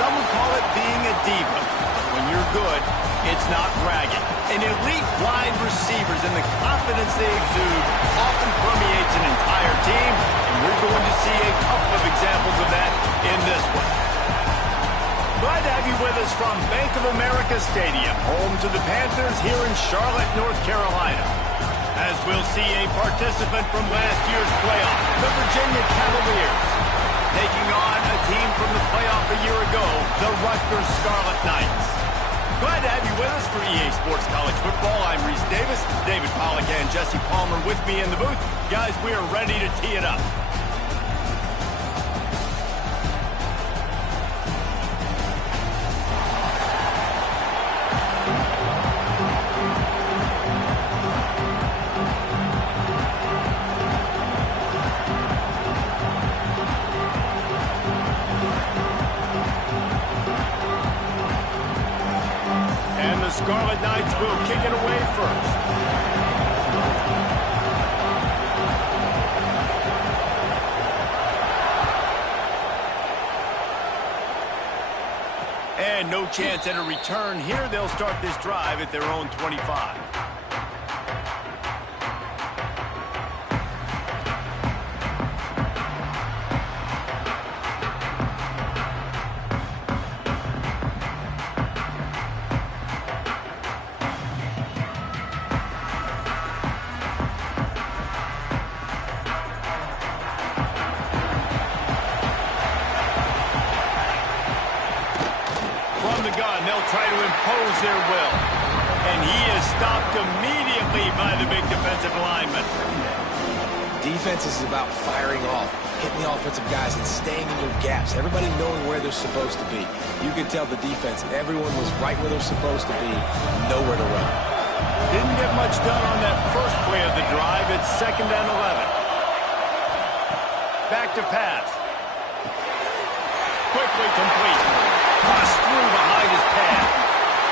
Some would call it being a diva. When you're good, it's not bragging. And elite wide receivers and the confidence they exude often permeates an entire team, and we're going to see a couple of examples of that in this one. Glad to have you with us from Bank of America Stadium, home to the Panthers here in Charlotte, North Carolina. As we'll see a participant from last year's playoff, the Virginia Cavaliers, taking on a team from the playoff a year ago, the Rutgers Scarlet Knights. Glad to have you with us for EA Sports College Football. I'm Reese Davis, David Pollack and Jesse Palmer with me in the booth. Guys, we are ready to tee it up. Scarlet Knights will kick it away first. And no chance at a return here. They'll start this drive at their own 25. Try to impose their will. And he is stopped immediately by the big defensive lineman. Defense is about firing off, hitting the offensive guys, and staying in your gaps. Everybody knowing where they're supposed to be. You could tell the defense, everyone was right where they're supposed to be, nowhere to run. Didn't get much done on that first play of the drive. It's 2nd and 11. Back to pass. Quickly complete. Cross through behind his pad.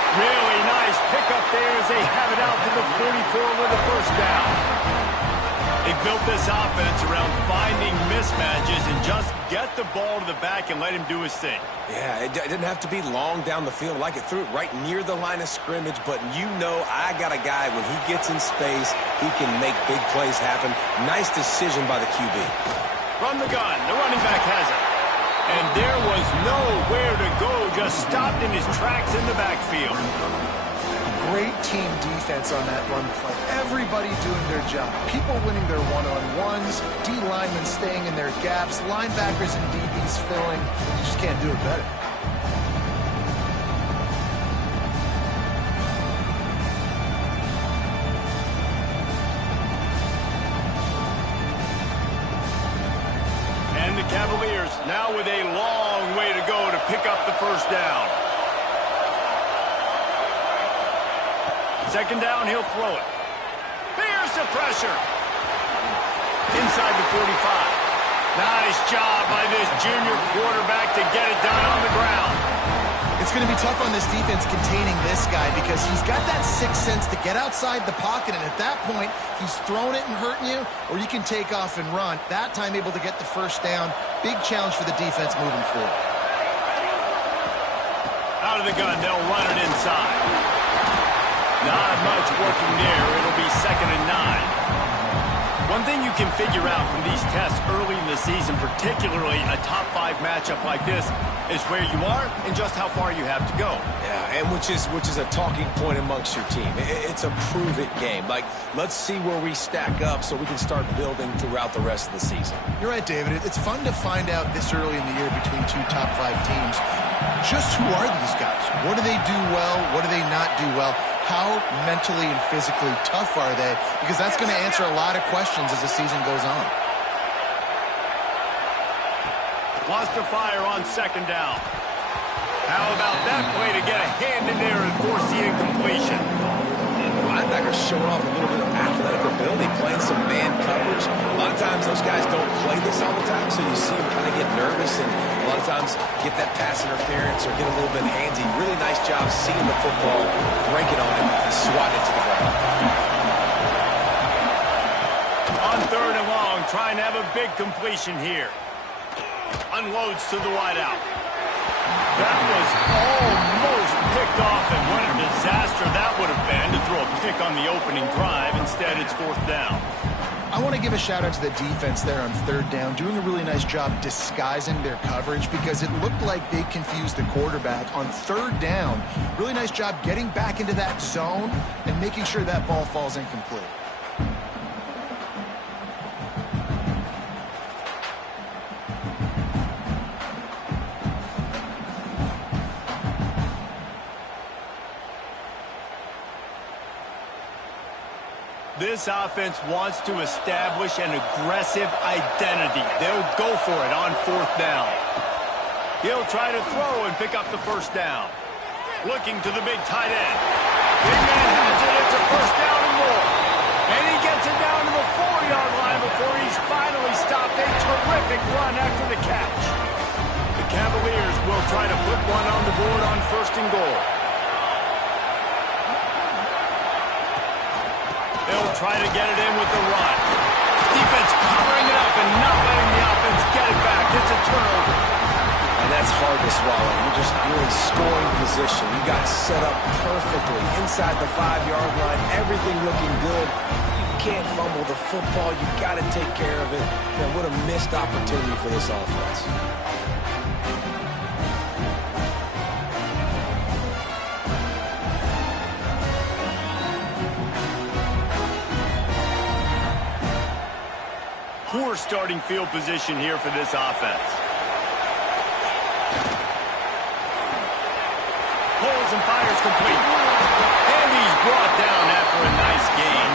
Really nice pickup there as they have it out to the 44 with a first down. They built this offense around finding mismatches and just get the ball to the back and let him do his thing. Yeah, it didn't have to be long down the field. Like it threw it right near the line of scrimmage, but you know I got a guy, when he gets in space, he can make big plays happen. Nice decision by the QB. From the gun, the running back has it. And there was nowhere to go, just stopped in his tracks in the backfield. Great team defense on that run play. Everybody doing their job. People winning their one-on-ones, D linemen staying in their gaps, linebackers and DBs filling. You just can't do it better. Cavaliers now with a long way to go to pick up the first down. 2nd down, he'll throw it. There's the pressure. Inside the 45. Nice job by this junior quarterback to get it done on the ground. It's going to be tough on this defense containing this guy because he's got that sixth sense to get outside the pocket, and at that point, he's throwing it and hurting you, or you can take off and run. That time able to get the first down. Big challenge for the defense moving forward. Out of the gun, they'll run it inside. Not much working there. It'll be 2nd and 9. One thing you can figure out from these tests early in the season, particularly a top 5 matchup like this, is where you are and just how far you have to go. Yeah, and which is a talking point amongst your team. It's a prove-it game. Like, let's see where we stack up so we can start building throughout the rest of the season. You're right, David. It's fun to find out this early in the year between 2 top 5 teams. Just who are these guys? What do they do well? What do they not do well? How mentally and physically tough are they? Because that's going to answer a lot of questions as the season goes on. Wants to fire on 2nd down. How about that play to get a hand in there and force the incompletion? Linebackers showing off a little bit of athletic ability, playing some man coverage. A lot of times those guys don't play this all the time, so you see them kind of get nervous and a lot of times get that pass interference or get a little bit handsy. Really nice job seeing the football, breaking on it, and swatting it to the ground. On 3rd and long, trying to have a big completion here. Unloads to the wideout. That was almost picked off, and what a disaster that would have been to throw a pick on the opening drive. Instead, it's 4th down. I want to give a shout out to the defense there on 3rd down, doing a really nice job disguising their coverage because it looked like they confused the quarterback on 3rd down. Really nice job getting back into that zone and making sure that ball falls incomplete. This offense wants to establish an aggressive identity. They'll go for it on 4th down. He'll try to throw and pick up the 1st down. Looking to the big tight end. Big man has it. It's a 1st down and more. And he gets it down to the 4-yard line before he's finally stopped. A terrific run after the catch. The Cavaliers will try to put one on the board on 1st and goal. They'll try to get it in with the run. Defense covering it up and not letting the offense get it back. It's a turnover. And that's hard to swallow. You're in scoring position. You got set up perfectly inside the 5-yard line. Everything looking good. You can't fumble the football. You got to take care of it. Man, what a missed opportunity for this offense. Poor starting field position here for this offense. Pulls and fires complete. And he's brought down after a nice gain.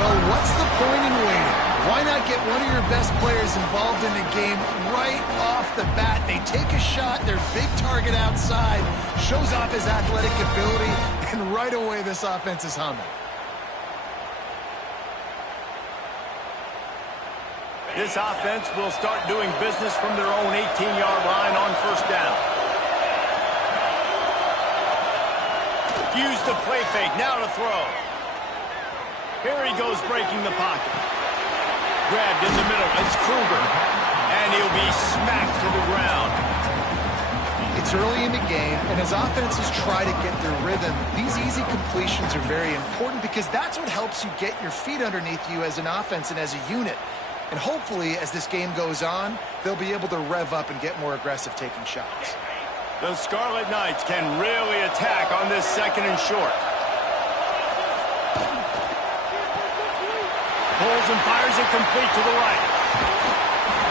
Well, what's the point in waiting? Why not get one of your best players involved in the game right off the bat? They take a shot, their big target outside, shows off his athletic ability, and right away this offense is humming. This offense will start doing business from their own 18-yard line on 1st down. Use the play fake, now to throw. Here he goes breaking the pocket. Grabbed in the middle, it's Kruger. And he'll be smacked to the ground. It's early in the game, and as offenses try to get their rhythm, these easy completions are very important because that's what helps you get your feet underneath you as an offense and as a unit. And hopefully, as this game goes on, they'll be able to rev up and get more aggressive taking shots. The Scarlet Knights can really attack on this 2nd and short. Pulls and fires it complete to the right.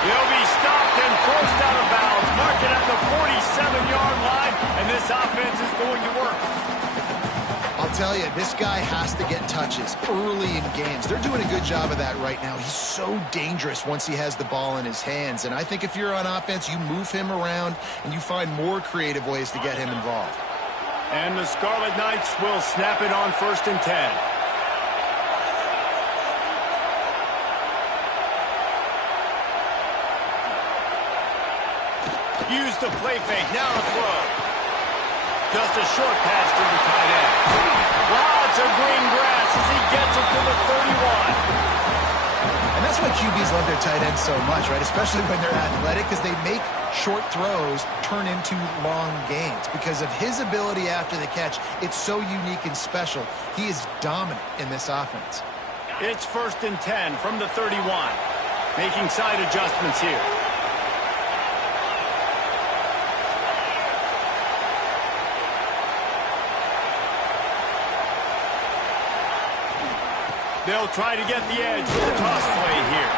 He'll be stopped and forced out of bounds. Mark it at the 47-yard line, and this offense is going to work. I'll tell you, this guy has to get touches early in games. They're doing a good job of that right now. He's so dangerous once he has the ball in his hands. And I think if you're on offense, you move him around and you find more creative ways to get him involved. And the Scarlet Knights will snap it on 1st and 10. Use the play fake, now to throw. Just a short pass to the tight end. Lots of green grass as he gets it to the 31. And that's why QBs love their tight ends so much, right? Especially when they're athletic, because they make short throws turn into long gains. Because of his ability after the catch, it's so unique and special. He is dominant in this offense. It's 1st and 10 from the 31. Making side adjustments here. They'll try to get the edge with the toss play here.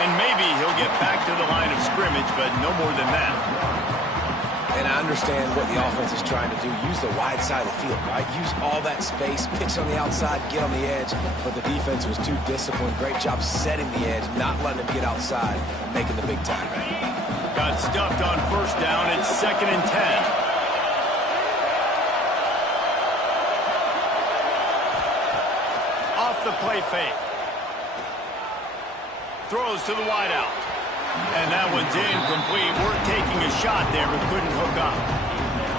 And maybe he'll get back to the line of scrimmage, but no more than that. And I understand what the offense is trying to do. Use the wide side of the field, right? Use all that space, pitch on the outside, get on the edge. But the defense was too disciplined. Great job setting the edge, not letting him get outside, making the big time. Got stuffed on 1st down. It's 2nd and 10. The play fake. Throws to the wideout. And that one's incomplete. We're taking a shot there, but couldn't hook up.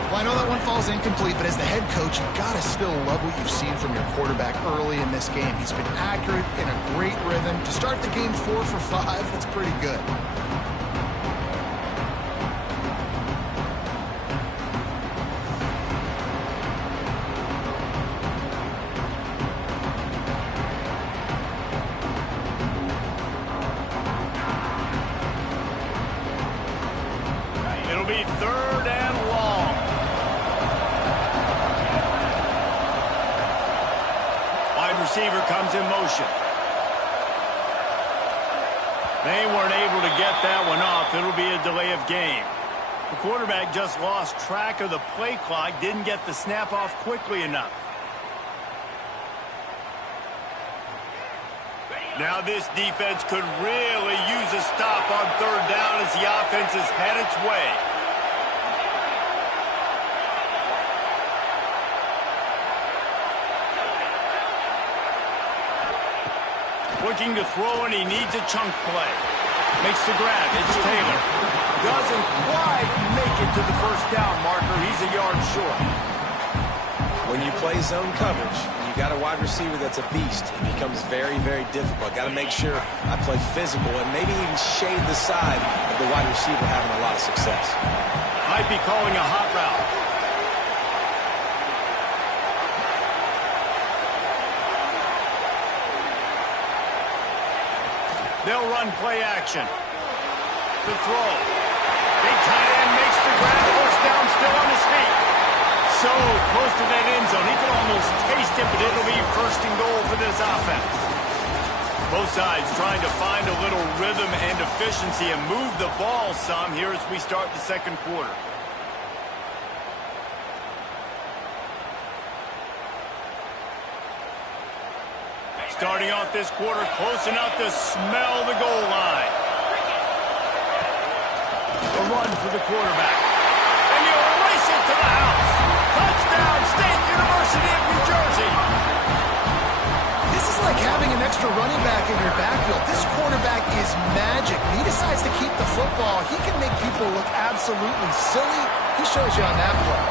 Well, I know that one falls incomplete, but as the head coach, you've got to still love what you've seen from your quarterback early in this game. He's been accurate, in a great rhythm. To start the game 4 for 5, that's pretty good. receiver comes in motion. They weren't able to get that one off. It'll be a delay of game. The quarterback just lost track of the play clock, didn't get the snap off quickly enough. Now this defense could really use a stop on third down as the offense has had its way. Looking to throw, and he needs a chunk play. Makes the grab. It's Taylor. Doesn't quite make it to the first down marker. He's a yard short. When you play zone coverage, you got a wide receiver that's a beast. It becomes very, very difficult. Got to make sure I play physical and maybe even shade the side of the wide receiver having a lot of success. Might be calling a hot route. They'll run play action. The throw. Big tight end makes the grab. First down, still on his feet. So close to that end zone. He can almost taste it, but it'll be first and goal for this offense. Both sides trying to find a little rhythm and efficiency and move the ball some here as we start the second quarter. Starting off this quarter close enough to smell the goal line. A run for the quarterback. And he'll race it to the house. Touchdown, State University of New Jersey. This is like having an extra running back in your backfield. This quarterback is magic. When he decides to keep the football, he can make people look absolutely silly. He shows you on that play.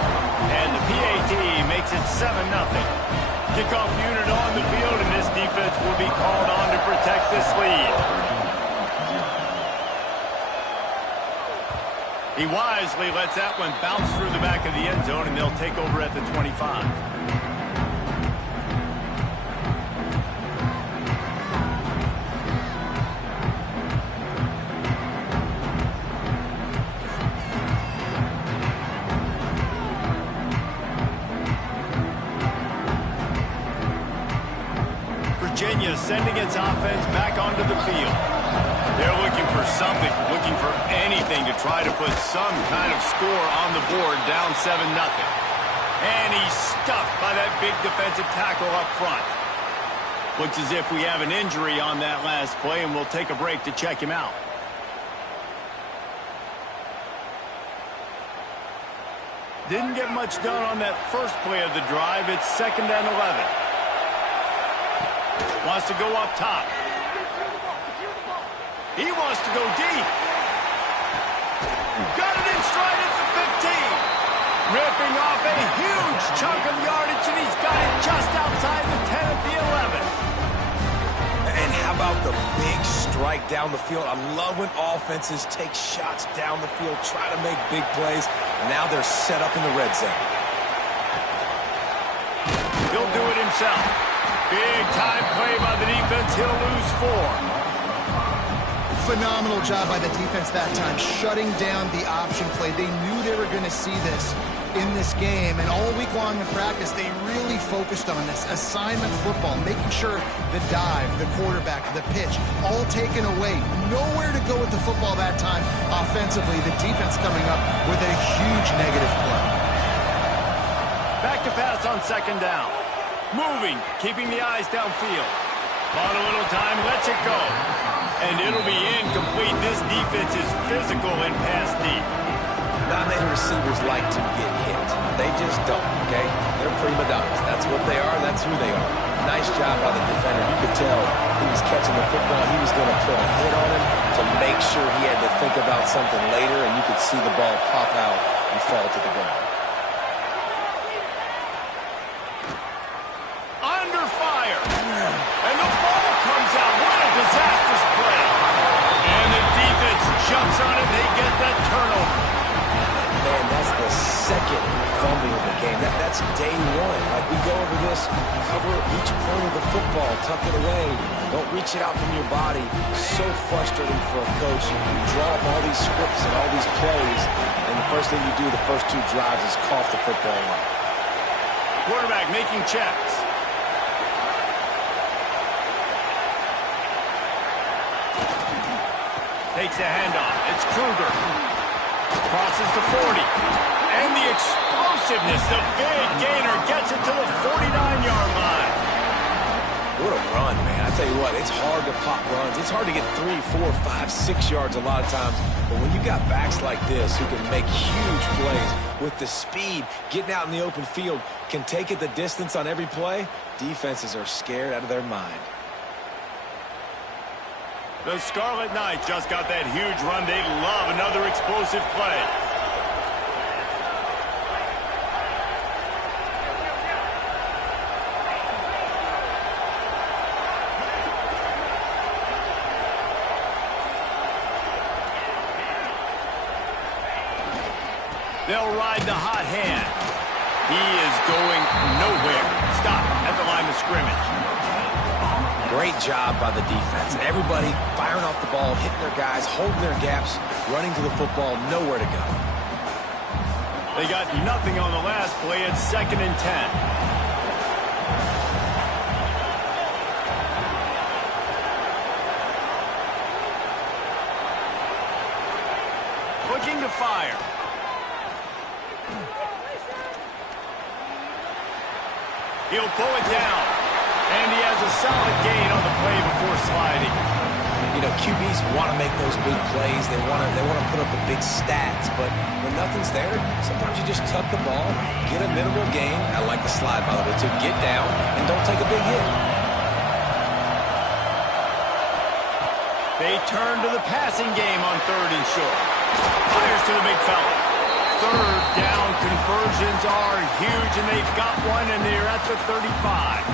And the PAT makes it 7-0. Kickoff unit on the field, and this defense will be called on to protect this lead. He wisely lets that one bounce through the back of the end zone, and they'll take over at the 25. Virginia sending its offense back onto the field. They're looking for something, looking for anything to try to put some kind of score on the board, down 7-0. And he's stuffed by that big defensive tackle up front. Looks as if we have an injury on that last play, and we'll take a break to check him out. Didn't get much done on that first play of the drive. It's 2nd and 11. Wants to go up top. He wants to go deep. Got it in stride at the 15. Ripping off a huge chunk of yardage, and he's got it just outside the 10 at the 11. And how about the big strike down the field? I love when offenses take shots down the field, try to make big plays. Now they're set up in the red zone. He'll do it himself. Big time play by the defense. He'll lose 4. Phenomenal job by the defense that time, shutting down the option play. They knew they were going to see this in this game, and all week long in practice, they really focused on this assignment football, making sure the dive, the quarterback, the pitch, all taken away. Nowhere to go with the football that time offensively. The defense coming up with a huge negative play. Back to pass on 2nd down. Moving, keeping the eyes downfield. Bought a little time, lets it go. And it'll be incomplete. This defense is physical and pass deep. Not many receivers like to get hit. They just don't, okay? They're prima donnas. That's what they are. That's who they are. Nice job by the defender. You could tell he was catching the football. He was going to put a hit on him to make sure he had to think about something later, and you could see the ball pop out and fall to the ground. Under fire. And the ball comes out. What a disastrous play. And the defense jumps on it. They get that turnover. Man, that's the second fumble of the game. That's day one. Like, we go over this, cover each point of the football, tuck it away. Don't reach it out from your body. So frustrating for a coach. You draw up all these scripts and all these plays, and the first thing you do the first 2 drives is cough the football up. Quarterback making checks. takes the handoff. It's Kruger. Crosses the 40. And the explosiveness, the big gainer, gets it to the 49-yard line. What a run, man. I tell you what, it's hard to pop runs. It's hard to get 3, 4, 5, 6 yards a lot of times. But when you got backs like this who can make huge plays with the speed, getting out in the open field, can take it the distance on every play, defenses are scared out of their mind. The Scarlet Knights just got that huge run. They love another explosive play. They'll ride the hot hand. He is going nowhere. Stop at the line of scrimmage. Great job by the defense. Everybody firing off the ball, hitting their guys, holding their gaps, running to the football, nowhere to go. They got nothing on the last play. It's 2nd and 10. Looking to fire. He'll pull it down. And he has a solid gain on the play before sliding. You know, QBs want to make those big plays. They want to put up the big stats. But when nothing's there, sometimes you just tuck the ball, get a minimal gain. I like the slide, by the way, to get down and don't take a big hit. They turn to the passing game on 3rd and short. Fires to the big fella. 3rd down conversions are huge, and they've got one, and they're at the 35.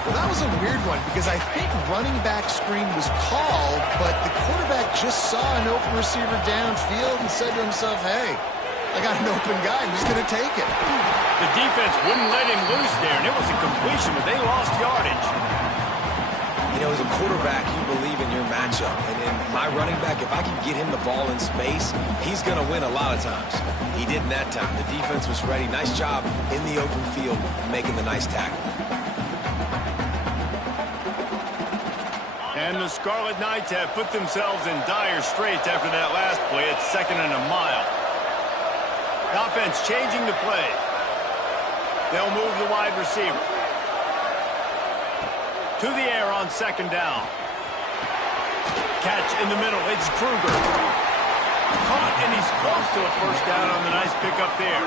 Well, that was a weird one because I think running back screen was called, but the quarterback just saw an open receiver downfield and said to himself, hey, I got an open guy. I'm just going to take it. The defense wouldn't let him loose there, and it was a completion, but they lost yardage. You know, as a quarterback, you believe in your matchup. And in my running back, if I can get him the ball in space, he's going to win a lot of times. He didn't that time. The defense was ready. Nice job in the open field making the nice tackle. And the Scarlet Knights have put themselves in dire straits after that last play. It's 2nd and a mile. The offense changing the play. They'll move the wide receiver. To the air on 2nd down. Catch in the middle. It's Kruger. Caught, and he's close to a 1st down on the nice pickup there.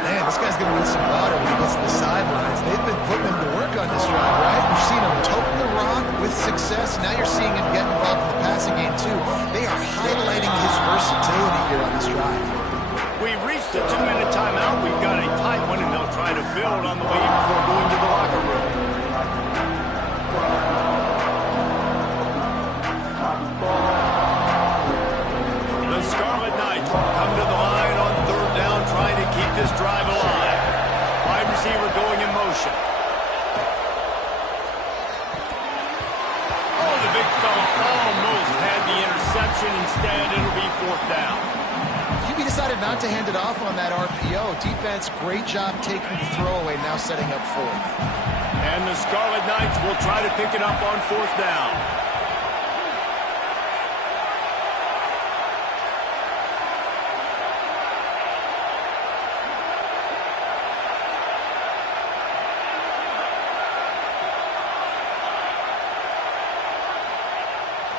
Man, this guy's going to win some water when he gets to the sidelines. They've been putting him to work on this drive, right? You've seen him toting the rock with success. Now you're seeing him get involved in the passing game, too. They are highlighting his versatility here on this drive. We've reached the 2-minute timeout. We've got a tight one, and they'll try to build on the lead before going to the locker room. The Scarlet Knights come to the line on 3rd down, trying to keep this drive alive. Wide receiver going in motion. Oh, the big fella almost had the interception. Instead, it'll be 4th down. QB decided not to hand it off on that RPO. Defense, great job taking the throwaway, now setting up 4th. And the Scarlet Knights will try to pick it up on 4th down.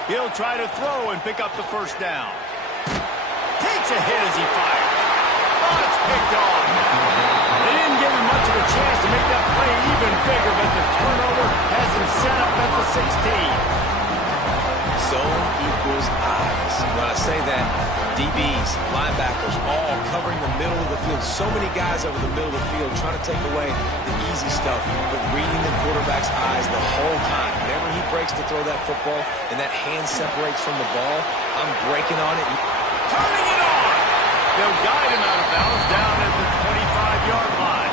He'll try to throw and pick up the 1st down. Takes a hit as he fires. Oh, it's picked off. They didn't give him much of a chance to make that play even bigger, but the turnover has him set up at the 16. Zone equals eyes. When I say that, DBs, linebackers, all covering the middle of the field. So many guys over the middle of the field trying to take away the easy stuff, but reading the quarterback's eyes the whole time. Whenever he breaks to throw that football and that hand separates from the ball, I'm breaking on it. Turning it on. They'll guide him out of bounds down at the 25-yard line.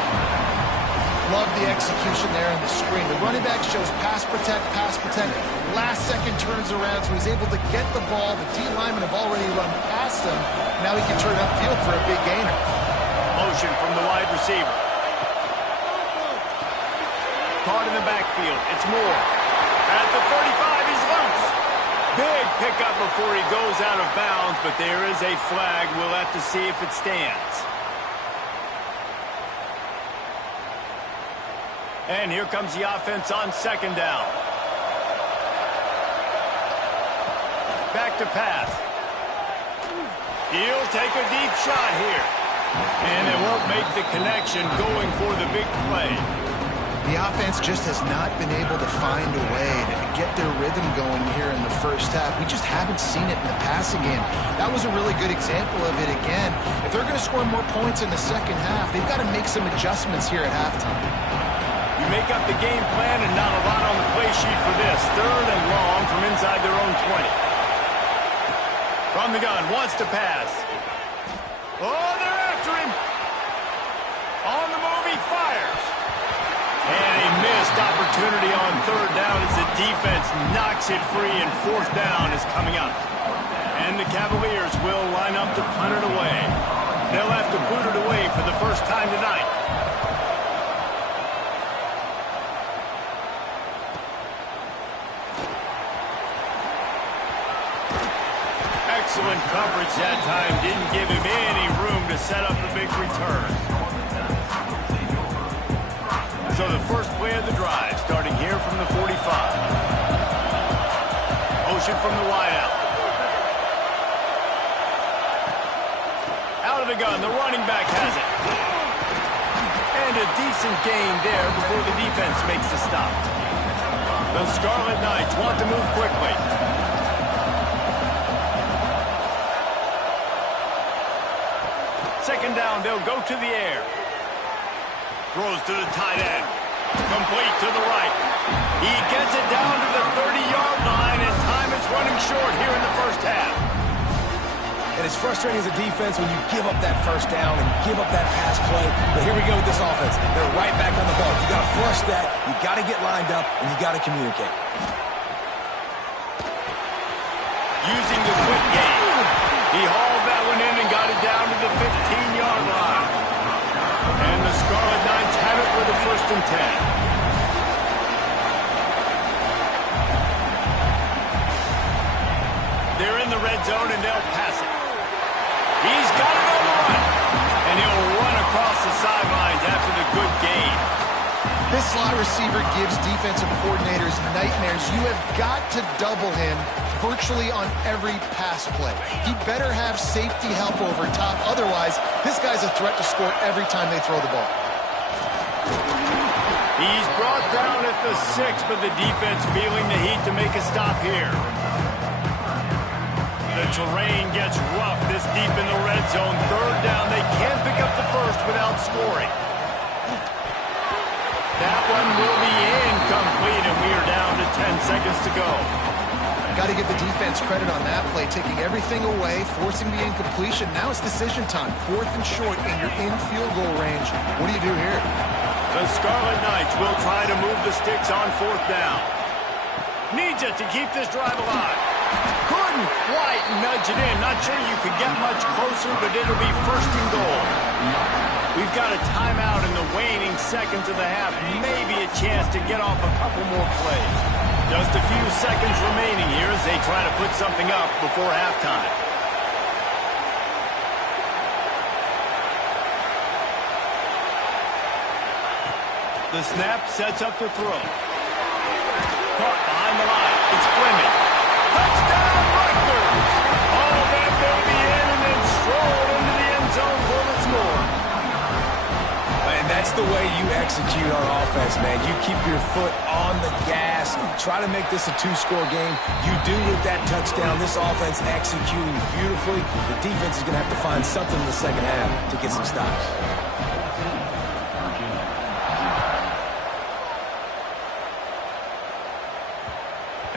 Love the execution there in the screen. The running back shows pass protect, pass protect. Last second turns around, so he's able to get the ball. The D linemen have already run past him. Now he can turn upfield for a big gainer. Motion from the wide receiver. Caught in the backfield. It's Moore. At the 35, he's loose. Big pickup before he goes out of bounds, but there is a flag. We'll have to see if it stands. And here comes the offense on second down. Back to pass. He'll take a deep shot here. And they won't make the connection going for the big play. The offense just has not been able to find a way to get their rhythm going here in the first half. We just haven't seen it in the passing game. That was a really good example of it again. If they're going to score more points in the second half, they've got to make some adjustments here at halftime. You make up the game plan and not a lot on the play sheet for this. Third and long from inside their own 20. From the gun, wants to pass. Oh, they're after him. On the move, he fires. And a missed opportunity on third down as the defense knocks it free, and fourth down is coming up. And the Cavaliers will line up to punt it away. They'll have to boot it away for the first time tonight. Excellent coverage that time. Didn't give him any room to set up a big return. So the first play of the drive, starting here from the 45. Motion from the wideout. Out of the gun, the running back has it. And a decent gain there before the defense makes the stop. The Scarlet Knights want to move quickly. Second down, they'll go to the air. Throws to the tight end. Complete to the right. He gets it down to the 30-yard line, and time is running short here in the first half. And it's frustrating as a defense when you give up that first down and give up that pass play. But here we go with this offense. They're right back on the ball. You got to flush that. You got to get lined up, and you got to communicate. Using the quick game. He hauled that one in and got it down to the 15-yard line. And the Scarlet Knights have it with a 1st and 10. They're in the red zone, and they'll pass it. He's got it on the run. And he'll run across the sidelines after the good gain. This slot receiver gives defensive coordinators nightmares. You have got to double him virtually on every pass play. He better have safety help over top. Otherwise, this guy's a threat to score every time they throw the ball. He's brought down at the 6, but the defense feeling the heat to make a stop here. The terrain gets rough this deep in the red zone. Third down, they can't pick up the first without scoring. That one will be incomplete, and we are down to 10 seconds to go. Got to give the defense credit on that play, taking everything away, forcing the incompletion. Now it's decision time. 4th and short, and you're in field goal range. What do you do here? The Scarlet Knights will try to move the sticks on 4th down. Needs it to keep this drive alive. Couldn't quite nudge it in. Not sure you could get much closer, but it'll be 1st and goal. We've got a timeout in the waning seconds of the half. Maybe a chance to get off a couple more plays. Just a few seconds remaining here as they try to put something up before halftime. The snap sets up the throw. Caught behind the line. It's Fleming. Touchdown, Rutgers! All of that will be in and then strolled into the end zone for the score. And that's the way you execute on offense, man. You keep your foot on the gas. Try to make this a 2-score game. You do with that touchdown. This offense executing beautifully. The defense is going to have to find something in the second half to get some stops.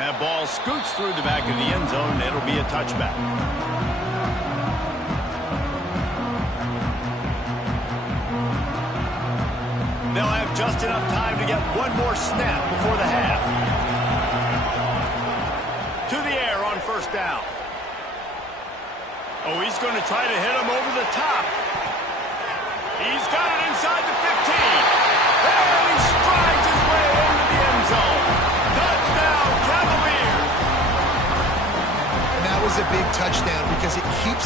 That ball scoots through the back of the end zone. It'll be a touchback. They'll have just enough time to get one more snap before the half. To the air on 1st down. Oh, he's going to try to hit him over the top. He's got it inside the 15. And he strides his way into the end zone. Touchdown, Cavaliers.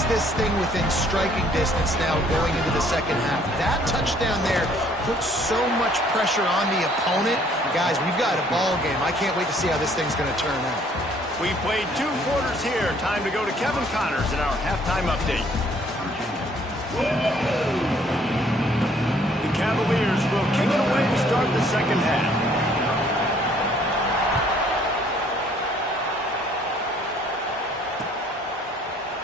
this thing within striking distance now going into the second half. That touchdown there puts so much pressure on the opponent. Guys, we've got a ball game. I can't wait to see how this thing's going to turn out. We played 2 quarters here. Time to go to Kevin Connors in our halftime update. The Cavaliers will kick it away to start the second half.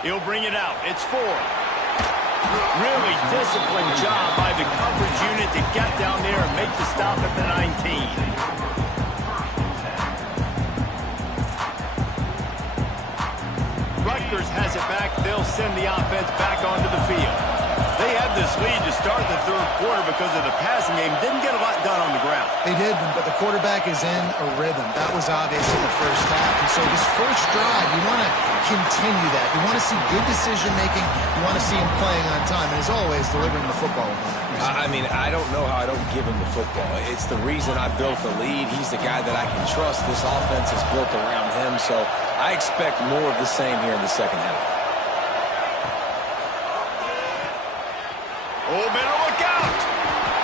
He'll bring it out. It's 4. Really disciplined job by the coverage unit to get down there and make the stop at the 19. Rutgers has it back. They'll send the offense back onto the field. They had this lead to start the third quarter because of the passing game. Didn't get a lot done on the ground. They did, but the quarterback is in a rhythm. That was obvious in the first half. And so this first drive, you want to continue that. You want to see good decision-making. You want to see him playing on time. And as always, delivering the football. I mean, I don't know how I don't give him the football. It's the reason I built the lead. He's the guy that I can trust. This offense is built around him. So I expect more of the same here in the second half. Oh, better look out!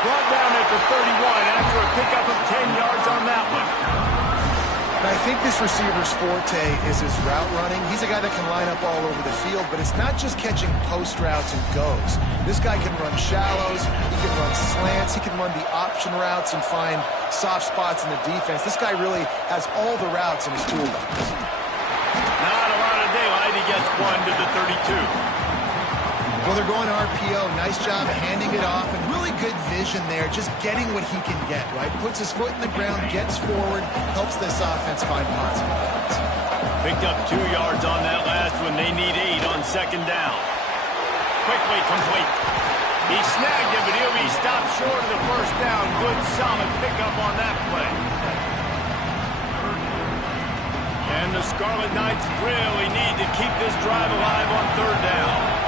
Brought down at the 31 after a pickup of 10 yards on that one. And I think this receiver's forte is his route running. He's a guy that can line up all over the field, but it's not just catching post routes and goes. This guy can run shallows, he can run slants, he can run the option routes and find soft spots in the defense. This guy really has all the routes in his toolbox. Not a lot of daylight. He gets 1 to the 32. Well, they're going RPO. Nice job handing it off, and really good vision there, just getting what he can get, right? Puts his foot in the ground, gets forward, helps this offense find positive points. Picked up 2 yards on that last one. They need 8 on second down. Quickly complete. He snagged it, but he'll be stopped short of the first down. Good, solid pickup on that play. And the Scarlet Knights really need to keep this drive alive on third down.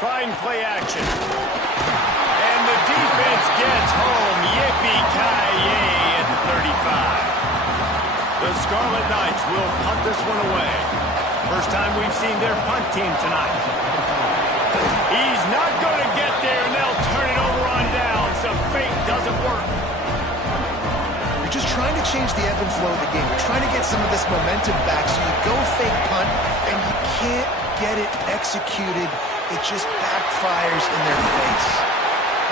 Trying play action. And the defense gets home. Yippee-ki-yay at the 35. The Scarlet Knights will punt this one away. First time we've seen their punt team tonight. He's not going to get there, and they'll turn it over on down, so fake doesn't work. You're just trying to change the ebb and flow of the game. You're trying to get some of this momentum back, so you go fake punt, and you can't get it executed. It just backfires in their face.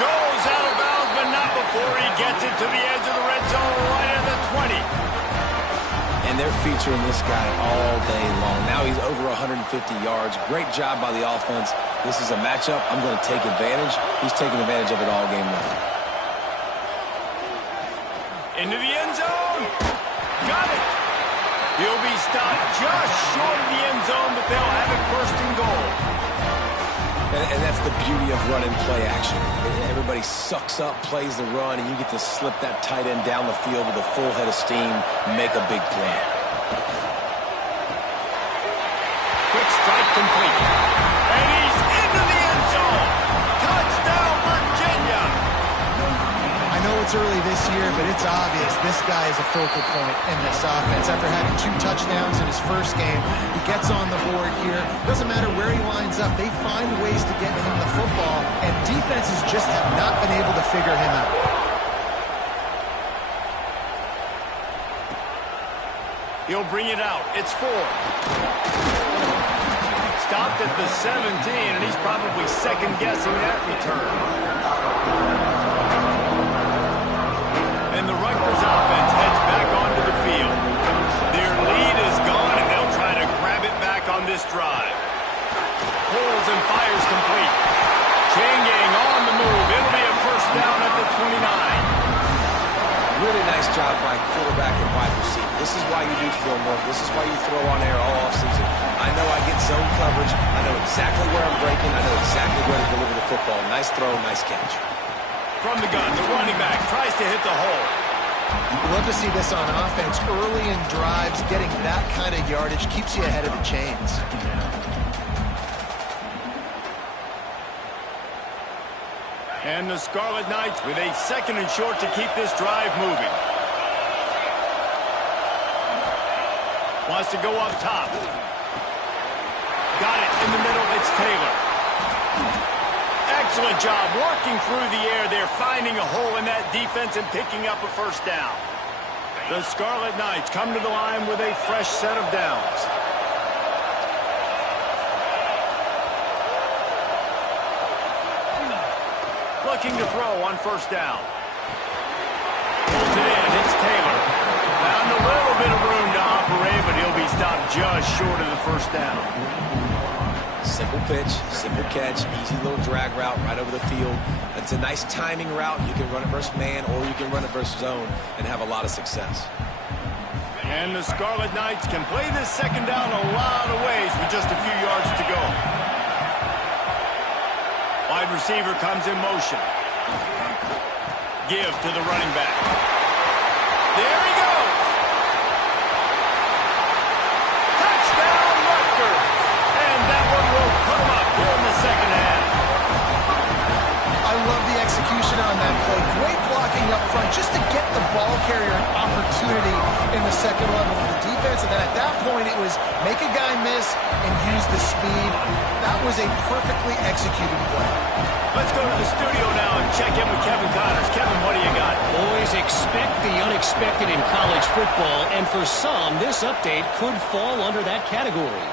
Goes out of bounds, but not before he gets it to the edge of the red zone right at the 20. And they're featuring this guy all day long. Now he's over 150 yards. Great job by the offense. This is a matchup. I'm going to take advantage. He's taking advantage of it all game long. Into the end zone. Got it. He'll be stopped just short of the end zone, but they'll have it first and goal. And that's the beauty of running play action. Everybody sucks up, plays the run, and you get to slip that tight end down the field with a full head of steam, make a big play. Quick strike complete. And he's into the end zone. Touchdown, Virginia. I know it's early this year, but it's obvious this guy is a focal point in this offense. After having 2 touchdowns in his first game, he gets on the board here. Doesn't matter where he lines up. They find ways to get him the football, and defenses just have not been able to figure him out. He'll bring it out. It's 4. Stopped at the 17, and he's probably second-guessing that return. And the Rutgers offense heads back onto the field. Their lead is gone, and they'll try to grab it back on this drive. Pulls and fires complete. Chain gang on the move. It'll be a first down at the 29. Really nice job by quarterback and wide receiver. This is why you do film work. This is why you throw on air all offseason. I know I get zone coverage. I know exactly where I'm breaking. I know exactly where to deliver the football. Nice throw, nice catch. From the gun, the running back tries to hit the hole. You love to see this on offense. Early in drives, getting that kind of yardage keeps you ahead of the chains. And the Scarlet Knights with a second and short to keep this drive moving. Wants to go up top. Got it in the middle. It's Taylor. Excellent job working through the air there, finding a hole in that defense and picking up a first down. The Scarlet Knights come to the line with a fresh set of downs. Looking to throw on first down. Pulls it in. It's Taylor. Found a little bit of room to operate, but he'll be stopped just short of the first down. Simple pitch, simple catch, easy little drag route right over the field. It's a nice timing route. You can run it versus man or you can run it versus zone and have a lot of success. And the Scarlet Knights can play this second down a lot of ways with just a few yards to go. Wide receiver comes in motion. Give to the running back. There he goes. Touchdown, Rutgers. And that one will put him up here in the second half. I love the execution on that play. Great blocking up front just to get the ball carrier an opportunity in the second level of the defense. And then at that point, it was make a guy miss and use the speed. That was a perfectly executed play. Let's go to the studio now and check in with Kevin Connors. Kevin, what do you got? Boys, expect the unexpected in college football, and for some, this update could fall under that category.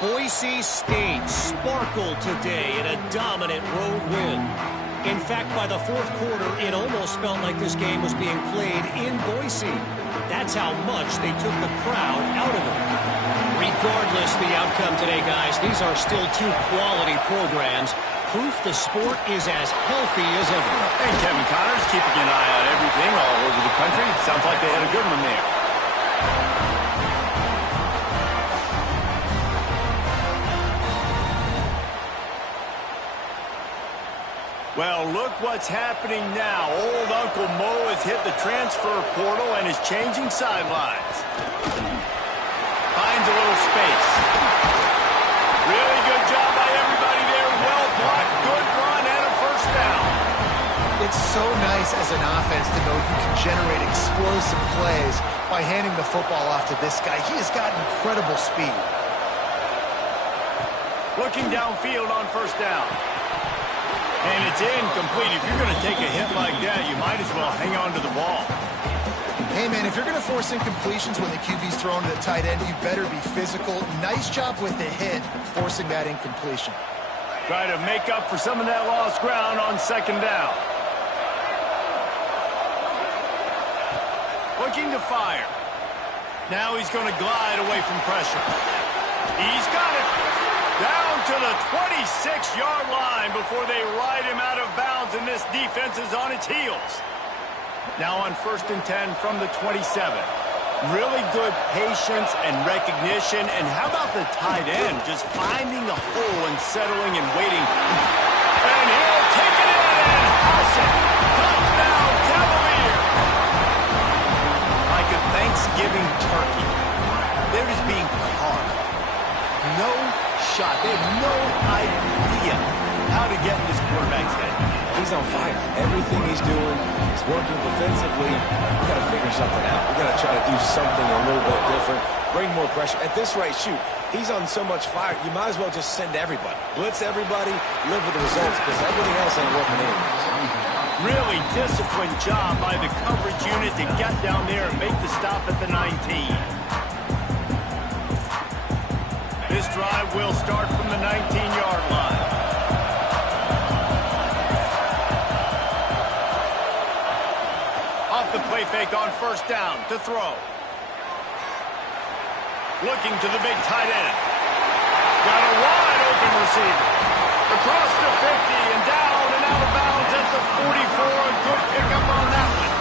Boise State sparkled today in a dominant road win. In fact, by the fourth quarter, it almost felt like this game was being played in Boise. That's how much they took the crowd out of it. Regardless the outcome today, guys, these are still two quality programs. Proof the sport is as healthy as ever. And Kevin Connors keeping an eye on everything all over the country. Sounds like they had a good one there. Well, look what's happening now. Old Uncle Mo has hit the transfer portal and is changing sidelines. Finds a little space. Really good job by everybody there. Well blocked, good run, and a first down. It's so nice as an offense to know you can generate explosive plays by handing the football off to this guy. He has got incredible speed. Looking downfield on first down. And it's incomplete. If you're going to take a hit like that, you might as well hang on to the ball. Hey, man, if you're going to force incompletions when the QB's thrown to the tight end, you better be physical. Nice job with the hit, forcing that incompletion. Try to make up for some of that lost ground on second down. Looking to fire. Now he's going to glide away from pressure. He's got it. Down to the 26-yard line before they ride him out of bounds, and this defense is on its heels. Now on 1st and 10 from the 27. Really good patience and recognition. And how about the tight end just finding the hole and settling and waiting. And he'll take it in and house it. Touchdown, Cavalier. Like a Thanksgiving turkey. They're just being carved. No shot. They have no idea how to get in this quarterback's head. He's on fire. Everything he's doing is working defensively. We got to figure something out. We got to try to do something a little bit different. Bring more pressure. At this rate, shoot, he's on so much fire, you might as well just send everybody. Blitz everybody, live with the results, because everything else ain't working anyways. Really disciplined job by the coverage unit to get down there and make the stop at the 19. This drive will start from the 19-yard line. Off the play fake on first down to throw. Looking to the big tight end. Got a wide open receiver. Across the 50 and down and out of bounds at the 44. A good pickup on that one.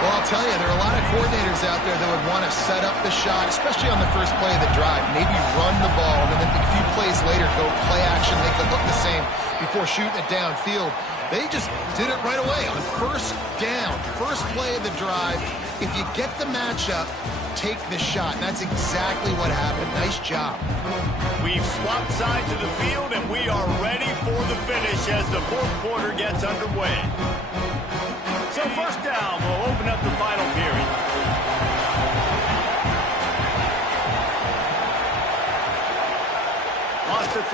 Well, I'll tell you, there are a lot of coordinators out there that would want to set up the shot, especially on the first play of the drive. Maybe run the ball, and then a few plays later go play action. They could look the same before shooting it downfield. They just did it right away on first down. First play of the drive. If you get the matchup, take the shot. And that's exactly what happened. Nice job. We've swapped sides of the field, and we are ready for the finish as the fourth quarter gets underway. So first down will open up the final period.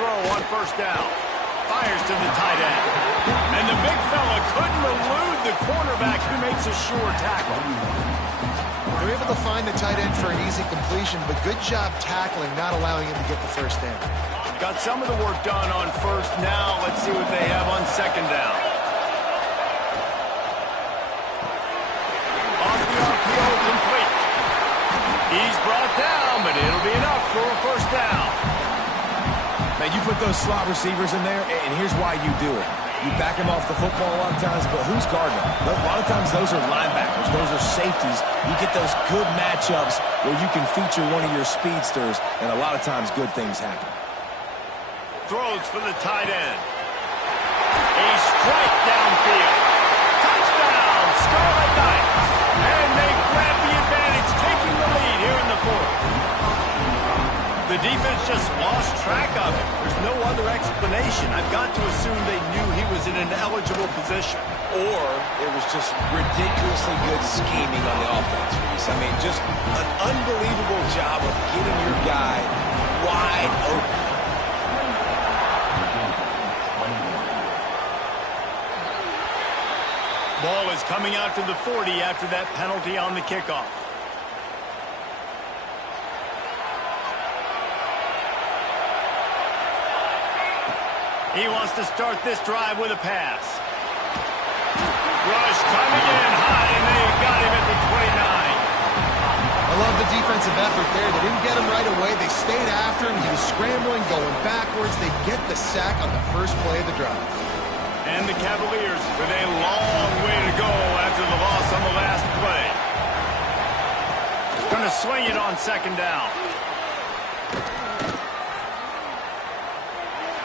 throw on first down. Fires to the tight end. And the big fella couldn't elude the cornerback who makes a sure tackle. They're able to find the tight end for an easy completion, but good job tackling, not allowing him to get the first down. Got some of the work done on first. Now let's see what they have on second down. Off the RPO, complete. He's brought down, but it'll be enough for a first down. Now, you put those slot receivers in there, and here's why you do it. You back him off the football a lot of times, but who's guarding him? A lot of times those are linebackers. Those are safeties. You get those good matchups where you can feature one of your speedsters, and a lot of times good things happen. Throws for the tight end. A strike downfield. Touchdown, Scarlet Knights. And they grab the advantage, taking the lead here in the fourth. The defense just lost track of it. There's no other explanation. I've got to assume they knew he was in an eligible position. Or it was just ridiculously good scheming on the offense, Reese. I mean, just an unbelievable job of getting your guy wide open. Ball is coming out to the 40 after that penalty on the kickoff. He wants to start this drive with a pass. Rush coming in high, and they got him at the 29. I love the defensive effort there. They didn't get him right away. They stayed after him. He was scrambling, going backwards. They get the sack on the first play of the drive. And the Cavaliers with a long way to go after the loss on the last play. Going to swing it on second down.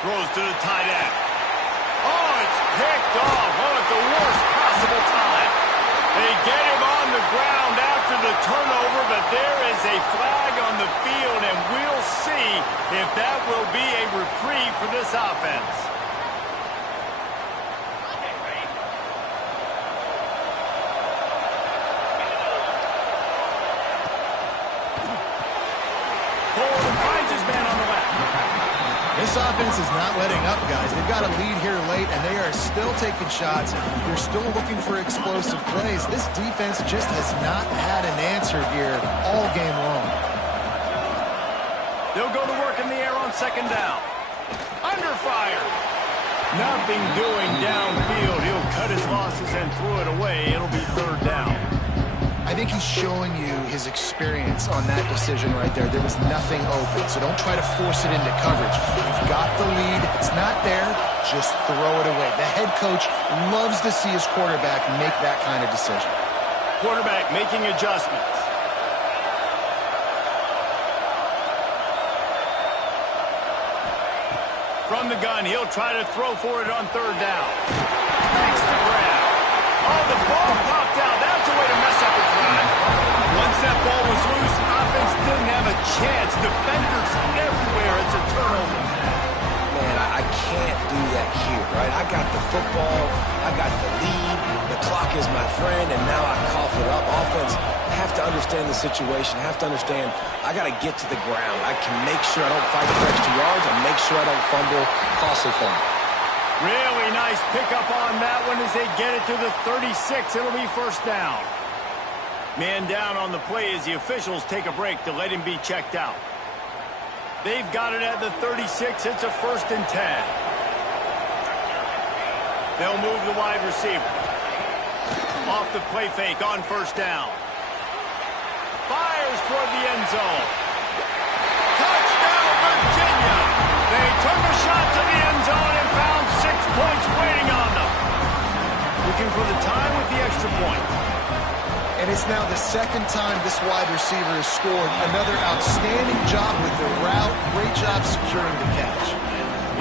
Throws to the tight end. Oh, it's picked off. Oh, at the worst possible time. They get him on the ground after the turnover, but there is a flag on the field, and we'll see if that will be a reprieve for this offense. Ford finds his man on the left. This offense is not letting up, guys. They've got a lead here late, and they are still taking shots. They're still looking for explosive plays. This defense just has not had an answer here all game long. They'll go to work in the air on second down. Under fire. Nothing doing downfield. He'll cut his losses and throw it away. It'll be third down. I think he's showing you his experience on that decision right there. There was nothing open, so don't try to force it into coverage. You've got the lead. If it's not there, just throw it away. The head coach loves to see his quarterback make that kind of decision. Quarterback making adjustments. From the gun, he'll try to throw for it on third down. Makes the grab. Oh, the ball popped out. That's a way to mess up a drive. Once that ball was loose, offense didn't have a chance. Defenders everywhere. It's a turnover. Man, I can't do that here, right? I got the football. I got the lead. The clock is my friend, and now I cough it up. Offense have to understand the situation, have to understand I got to get to the ground. I can make sure I don't fight for extra yards and make sure I don't fumble, costly fumble. Really nice pickup on that one as they get it to the 36. It'll be first down. Man down on the play as the officials take a break to let him be checked out. They've got it at the 36. It's a 1st and 10. They'll move the wide receiver. Off the play fake on first down. Fires toward the end zone. Touchdown, Virginia! They took a shot to the end zone and found 6 points waiting on them. Looking for the time with the extra point. And it's now the second time this wide receiver has scored. Another outstanding job with the route. Great job securing the catch.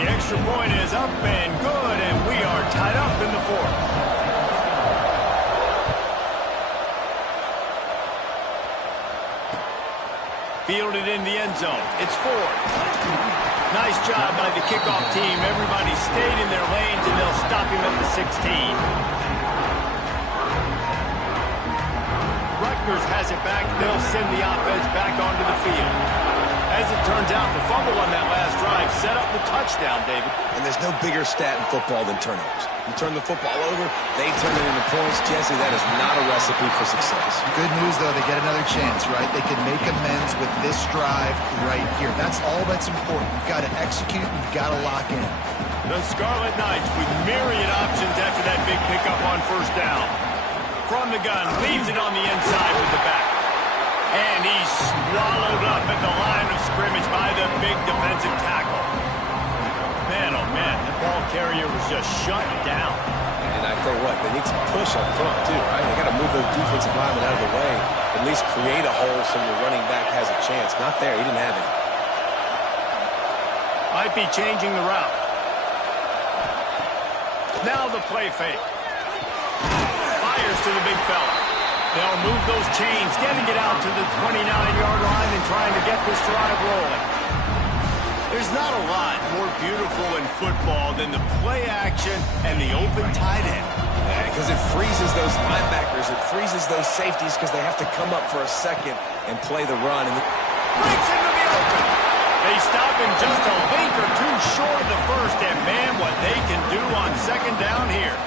The extra point is up and good, and we are tied up in the fourth. Fielded in the end zone. It's Ford. Nice job by the kickoff team. Everybody stayed in their lanes, and they'll stop him at the 16. Rutgers has it back. They'll send the offense back onto the field. As it turns out, the fumble on that last drive set up the touchdown, David. And there's no bigger stat in football than turnovers. You turn the football over, they turn it into points. Jesse, that is not a recipe for success. Good news, though, they get another chance, right? They can make amends with this drive right here. That's all that's important. You've got to execute, you've got to lock in. The Scarlet Knights with myriad options after that big pickup on first down. From the gun, leaves it on the inside with the back. And he's swallowed up at the line of scrimmage by the big defensive tackle. Man, oh man, that ball carrier was just shut down. And I tell you what, they need some push up front too, right? They got to move those defensive linemen out of the way. At least create a hole so your running back has a chance. Not there, he didn't have it. Might be changing the route. Now the play fake. Fires to the big fella. They'll move those chains, getting it out to the 29-yard line and trying to get this drive rolling. There's not a lot more beautiful in football than the play action and the open tight end. Yeah, because it freezes those linebackers. It freezes those safeties because they have to come up for a second and play the run. And breaks into the open. They stop him just a link or two short of the first, and man, what they can do on second down here.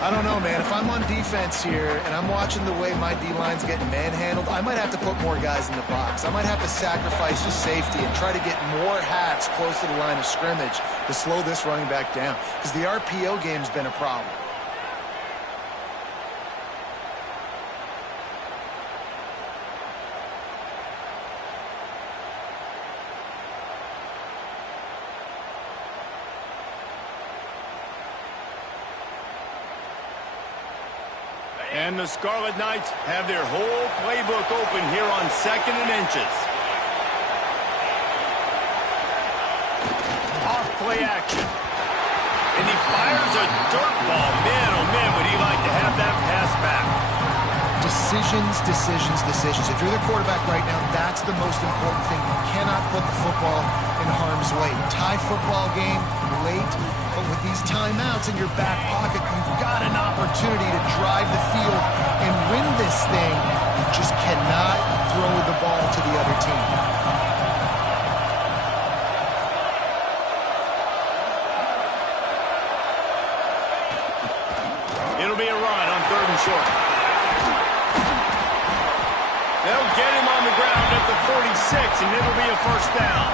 I don't know, man. If I'm on defense here and I'm watching the way my D-line's getting manhandled, I might have to put more guys in the box. I might have to sacrifice the safety and try to get more hats close to the line of scrimmage to slow this running back down, because the RPO game's been a problem. And the Scarlet Knights have their whole playbook open here on 2nd and inches. Off play action. And he fires a dirt ball. Man, oh man, would he like to have that pass back. Decisions, decisions, decisions. If you're the quarterback right now, that's the most important thing. You cannot put the football in harm's way. Tie football game late, but with these timeouts in your back pocket, you've got an opportunity to drive the field and win this thing. You just cannot throw the ball to the other team. It'll be a run on 3rd and short. They'll get him on the ground at the 46, and it'll be a first down.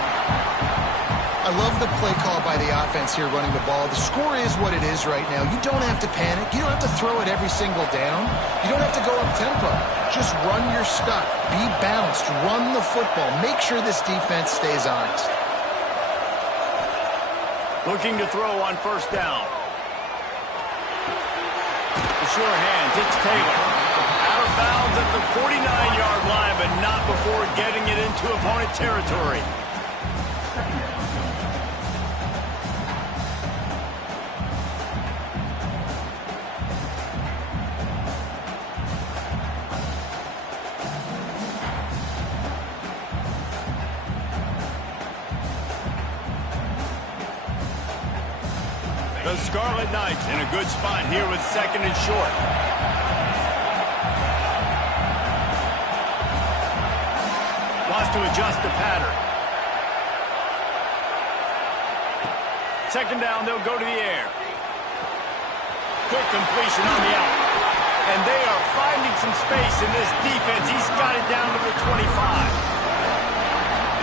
I love the play call by the offense here running the ball. The score is what it is right now. You don't have to panic. You don't have to throw it every single down. You don't have to go up-tempo. Just run your stuff. Be balanced. Run the football. Make sure this defense stays honest. Looking to throw on first down. The sure hands. It's Taylor. Out of bounds at the 49-yard line, but not before getting it into opponent territory. The Scarlet Knights in a good spot here with 2nd and short. Wants to adjust the pattern. 2nd down, they'll go to the air. Quick completion on the out. And they are finding some space in this defense. He's got it down to the 25.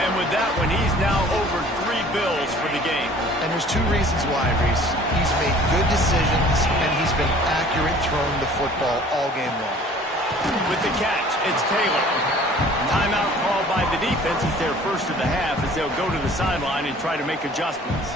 And with that one, he's now over 3 bills for the game. And there's 2 reasons why, Reese. He's made good decisions, and he's been accurate throwing the football all game long. With the catch, it's Taylor. Timeout called by the defense. It's their first of the half as they'll go to the sideline and try to make adjustments.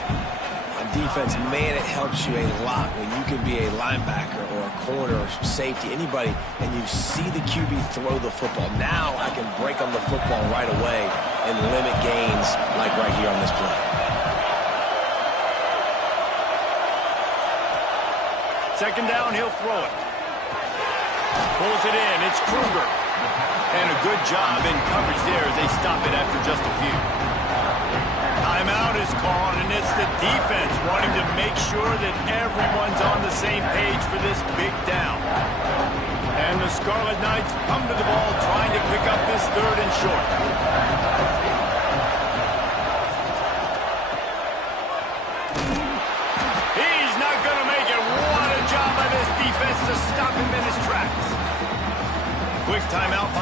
On defense, man, it helps you a lot when you can be a linebacker or a corner or safety, anybody, and you see the QB throw the football. Now I can break on the football right away and limit gains like right here on this play. 2nd down, he'll throw it. Pulls it in. It's Kruger. And a good job in coverage there as they stop it after just a few. Timeout is called, and it's the defense wanting to make sure that everyone's on the same page for this big down. And the Scarlet Knights come to the ball trying to pick up this 3rd and short.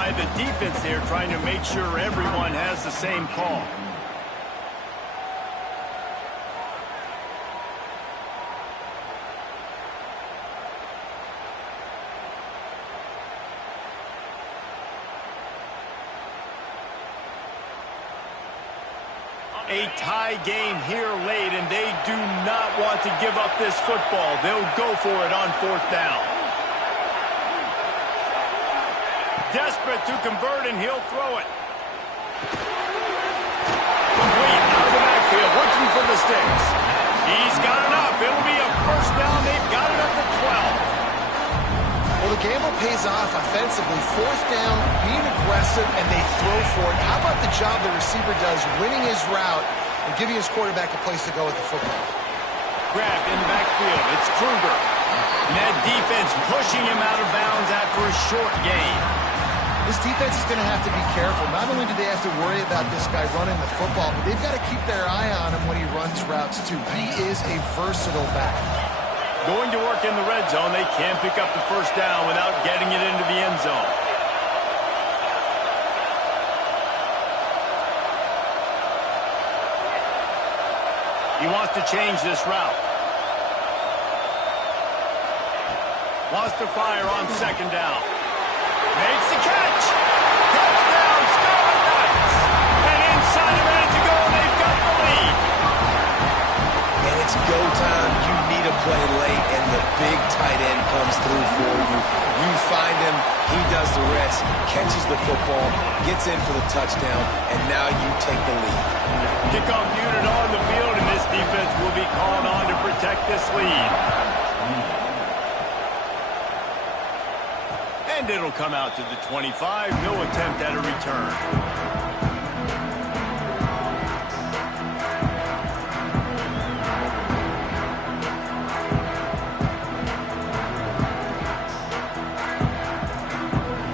by the defense here, trying to make sure everyone has the same call. A tie game here late, and they do not want to give up this football. They'll go for it on 4th down. Desperate to convert, and he'll throw it. Complete out of the backfield, looking for the sticks. He's got enough. It'll be a 1st down. They've got it up to 12. Well, the gamble pays off offensively. 4th down, being aggressive, and they throw for it. How about the job the receiver does winning his route and giving his quarterback a place to go with the football? Grabbed in the backfield. It's Kruger. And that defense pushing him out of bounds after a short gain. This defense is going to have to be careful. Not only do they have to worry about this guy running the football, but they've got to keep their eye on him when he runs routes, too. He is a versatile back. Going to work in the red zone. They can't pick up the 1st down without getting it into the end zone. He wants to change this route. Wants to fire on 2nd down. Makes the catch. Touchdown, Scarlet Knights. And inside a minute to go, they've got the lead. And it's go time. You need a play late, and the big tight end comes through for you. You find him, he does the rest, catches the football, gets in for the touchdown, and now you take the lead. Kickoff unit on the field, and this defense will be called on to protect this lead. And it'll come out to the 25. No attempt at a return.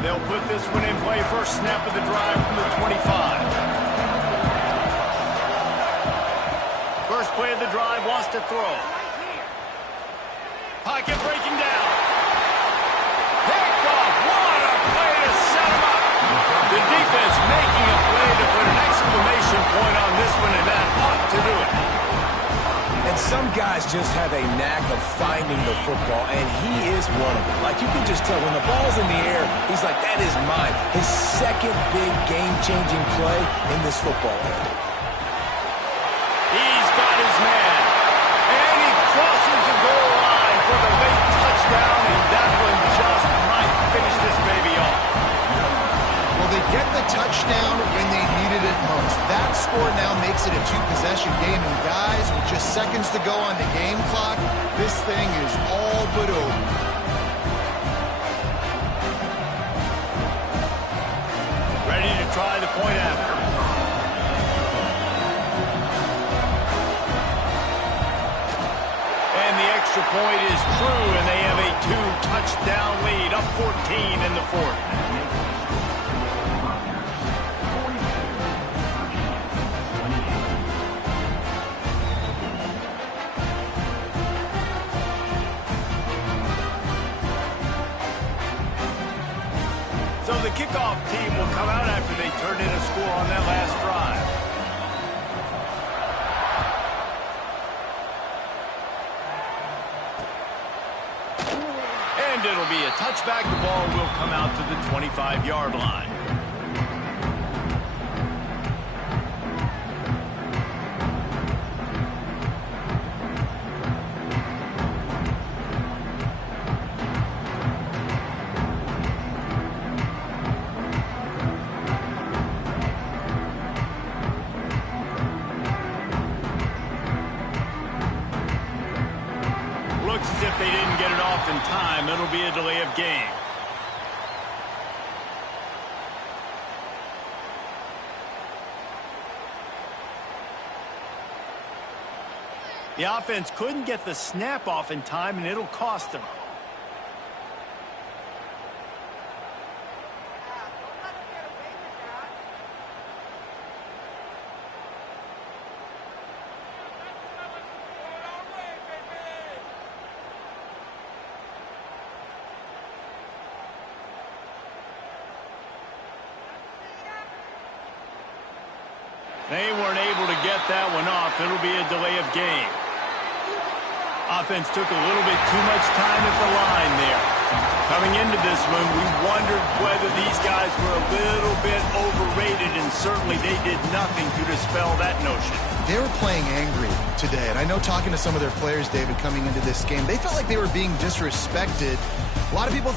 They'll put this one in play. First snap of the drive from the 25. First play of the drive, wants to throw. Pocket breaking down. Picked off. What a play to set him up. The defense making a play to put an exclamation point on this one, and that ought to do it. And some guys just have a knack of finding the football, and he is one of them. Like, you can just tell when the ball's in the air, he's like, that is mine. His second big game-changing play in this football game. He's got his man, and he crosses the goal line for the late touchdown, and that one just might finish this baby off. Well, they get the touchdown when they needed it most. That score now makes it a 2-possession game, and guys, with just seconds to go on the game clock, this thing is all but over. Ready to try the point after. And the extra point is true, and they have a 2-touchdown lead, up 14 in the 4th. So the kickoff team will come out after they turn in a score on that last drive. And it'll be a touchback. The ball will come out to the 25-yard line. Looks as if they didn't get it off in time. It'll be a delay of game. The offense couldn't get the snap off in time, and it'll cost them. They weren't able to get that one off. It'll be a delay of game. Offense took a little bit too much time at the line there. Coming into this one, we wondered whether these guys were a little bit overrated, and certainly they did nothing to dispel that notion. They were playing angry today, and I know talking to some of their players, David, coming into this game, they felt like they were being disrespected. A lot of people